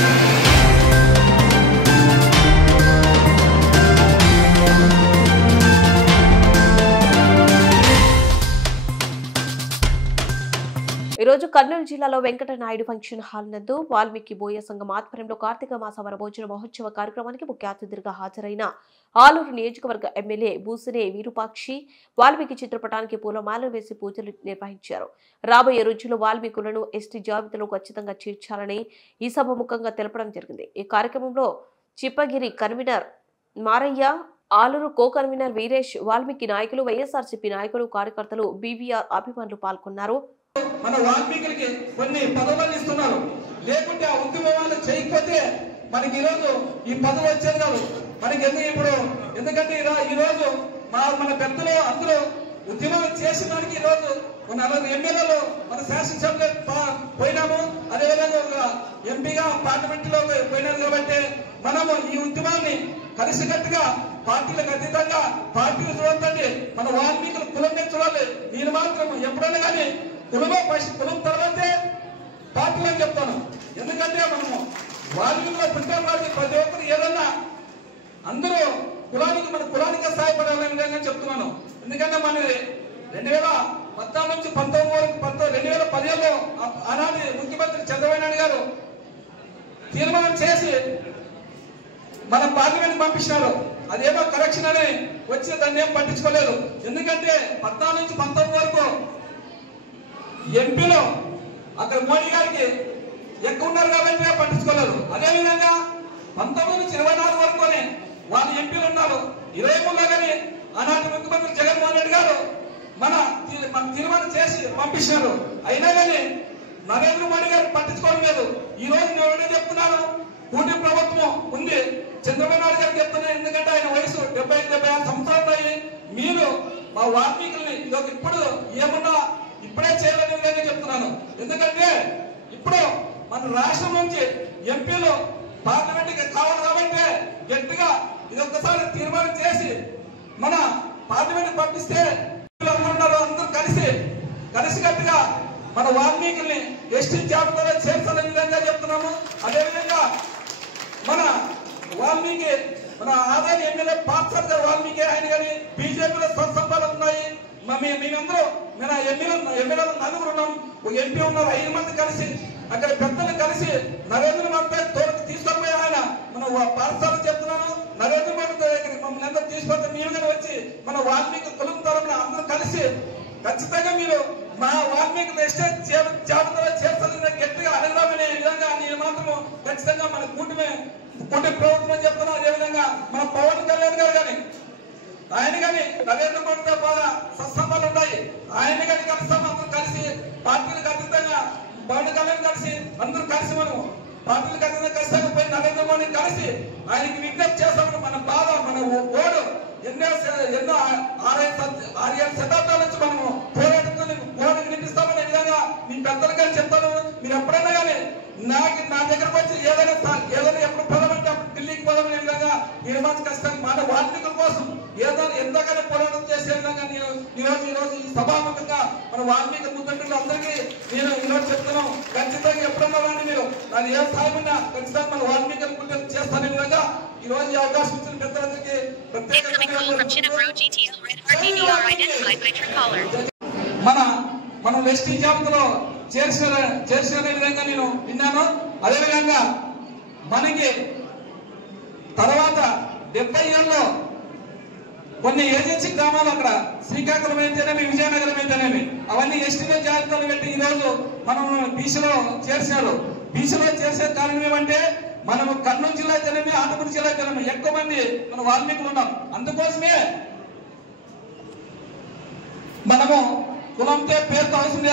ఈ రోజు కర్నూలు జిల్లాలో వెంకటనాయుడు ఫంక్షన్ హాల్ నందు వాల్మీకి బోయ సంఘం ఆధ్వర్యంలో కార్తీక మాస వనభోజన మహోత్సవ కార్యక్రమానికి ముఖ్య అతిథిగా హాజరైన ఆలూరు నియోజకవర్గ ఎమ్మెల్యే బూసినే వీరుపాక్షి వాల్మీకి చిత్రపటానికి పూలమాలలు వేసి పూజలు నిర్వహించారు. రాబోయే రోజుల్లో వాల్మీకులను ఎస్టీ జాబితాలో ఖచ్చితంగా చేర్చాలని ఈ సభ ముఖంగా తెలపడం జరిగింది. ఈ కార్యక్రమంలో Chippagiri convener Marayya, Aluru co convener Veeresh, Valmiki నాయకులు, వైఎస్ఆర్సీపీ నాయకులు, కార్యకర్తలు, బీవీఆర్ అభిమానులు పాల్గొన్నారు. మన వాల్మీకులకి కొన్ని పదవులు ఇస్తున్నారు. లేకుంటే ఆ ఉద్యమాలు చేయకపోతే మనకి ఈరోజు ఈ పదవి వచ్చేది కాదు. మనకి ఇప్పుడు ఎందుకంటే ఈరోజు మన పెద్దలు అందరూ ఉద్యమాలు చేసిన దానికి ఈరోజు మన ఎమ్మెల్యేలు మన శాసనసభలో పోయినాము, అదేవిధంగా ఎంపీగా పార్లమెంట్ లో పోయినారు. కాబట్టి మనము ఈ ఉద్యమాన్ని కలిసికట్టుగా పార్టీలకు అతీతంగా పార్టీలు చూడండి, మన వాల్మీకులు కులం మీద చూడాలి. నేను మాత్రం ఎప్పుడైనా కానీ కులం తర్వాతే పార్టీలు అని చెప్తాను. ఎందుకంటే మనము వాల్మీకులో పుట్టిన వారికి ప్రతి ఒక్కరు ఏదన్నా అందరూ మన కులానికి సహాయపడాలనే విధంగా చెప్తున్నాను. ఎందుకంటే మన 2014 నుంచి 19 వరకు 2015లో ఆనాటి ముఖ్యమంత్రి చంద్రబాబు నాయుడు గారు తీర్మానం చేసి మన పార్లమెంట్ పంపించినారు. అదేమో కరెక్షన్ అని వచ్చి దాన్ని ఏం పట్టించుకోలేదు. ఎందుకంటే 14 నుంచి 19 వరకు ఎంపీలో అక్కడ మోడీ గారికి ఎక్కువ ఉన్నారు కాబట్టి పట్టించుకోలేదు. అదేవిధంగా 19 నుంచి 24 వరకునే వాళ్ళు ఎంపీలు ఉన్నారు. 23లో కానీ ఆనాటి ముఖ్యమంత్రి జగన్మోహన్ రెడ్డి గారు మన తీర్మానం చేసి పంపించారు. అయినా కానీ నరేంద్ర మోడీ గారు పట్టించుకోవడం లేదు. ఈ రోజు నేను ఎవరైనా చెప్తున్నాను, కూటమి ప్రభుత్వం ఉంది, చంద్రబాబు నాయుడు గారికి చెప్తున్నాను. ఎందుకంటే ఆయన వయసు 75-76 సంవత్సరాలు అయ్యి మీరు మా వాల్మీకుల్ని ఇప్పుడు ఏమన్నా ఇప్పుడే చేయాలని విధంగా చెప్తున్నాను. ఎందుకంటే ఇప్పుడు మన రాష్ట్రం నుంచి ఎంపీలు పార్లమెంట్కి కావాలి కాబట్టి గట్టిగా ఇది ఒక్కసారి తీర్మానం చేసి మన పార్లమెంట్ పంపిస్తే అందరూ కలిసికట్టుగా మన వాల్మీకుల్ని ఎస్టీ జాబితాలో చేర్చాలనే విధంగా చెప్తున్నాము. అదేవిధంగా మన వాల్మీకి మన ఆదాయ ఎమ్మెల్యే పాత్ర వాల్మీకి ఆయన కానీ బీజేపీలో స్వసంపాలు ఉన్నాయి. మేమందరూ మన ఎమ్మెల్యేలు నలుగురు ఉన్నాం, ఒక ఎంపీ ఉన్నారు, 5 మంది కలిసి అక్కడ పెద్దలు కలిసి నరేంద్ర మోడీ తోడుకు తీసుకొని పోయి ఆయన మన పాఠశాల చెప్తున్నాను. నరేంద్ర మోడీ దగ్గర మమ్మల్ని అందరూ తీసుకొస్తే మీరు కానీ వచ్చి మన వాల్మీకి కులం తరపున అందరూ కలిసి ఖచ్చితంగా మీరు మా వాల్మీకి ఎస్టేట్ జాబితాలో చేస్తారని గట్టిగా అడగదామనే విధంగా నేను మాత్రము ఖచ్చితంగా మన కూటమి ప్రభుత్వం చెప్తున్నాను. అదేవిధంగా మన పవన్ కళ్యాణ్ గారు కానీ ఆయన కానీ నరేంద్ర మోడీతో బాగా సత్సంబాలు ఉన్నాయి. ఆయన కానీ కలుస్తాం, అందరూ కలిసి పార్టీలకు అతీతంగా పవన్ కళ్యాణ్ కలిసి అందరూ కలిసి మనం పార్టీలకు అతీతంగా ఖచ్చితంగా పోయి నరేంద్ర మోడీ కలిసి ఆయనకి విజ్ఞప్తి చేస్తామని మన బాధ మన ఓడు ఎన్నో 6-7 శతాబ్దాల నుంచి మనము పోరాటంతో వినిపిస్తామనే విధంగా మీ పెద్దలు కానీ చెప్తాను. మీరు ఎప్పుడైనా కానీ నా దగ్గరకు వచ్చి ఏదైనా ఎప్పుడు పోదామంటే ఢిల్లీకి పోదామనే విధంగా నిర్మాణం ఖచ్చితంగా మన వాల్మీకుల కోసం ఎంతగానో పోరాటం చేసే విధంగా నేను ఈరోజు ఈ సభాముఖంగా మన వాల్మీకి ముద్దంటులు అందరికీ నేను ఈరోజు చెప్తున్నాం. ఖచ్చితంగా ఎప్పుడన్నా కానీ మీరు నాకు ఏ స్థాయి ఉన్నా ఖచ్చితంగా మన వాల్మీకి గుర్తు చేస్తానే విధంగా ఈ రోజు ఈ అవకాశం ఇచ్చిన పెద్దలందరికీ మనం ఎస్టీ జాబితాలో చేర్చిన విధంగా నేను విన్నాను. అదేవిధంగా మనకి తర్వాత 70 ఏళ్ళలో కొన్ని ఏజెన్సీ గ్రామాలు అక్కడ శ్రీకాకుళం అయితేనేమి, విజయనగరం అయితేనేమి అవన్నీ ఎస్టీ జాబితాలు పెట్టి ఈ రోజు మనం బీసీలో చేర్చారు. బీసీలో చేసే కారణం ఏమంటే మనము కర్నూలు జిల్లా అయితేనేమి, ఆంధ్రప్రదేశ్ జిల్లా అయితేనేమి ఎక్కువ మంది మన వాల్మీకులు ఉన్నాం. అందుకోసమే మనము కులంతో పేరుతో అవసరం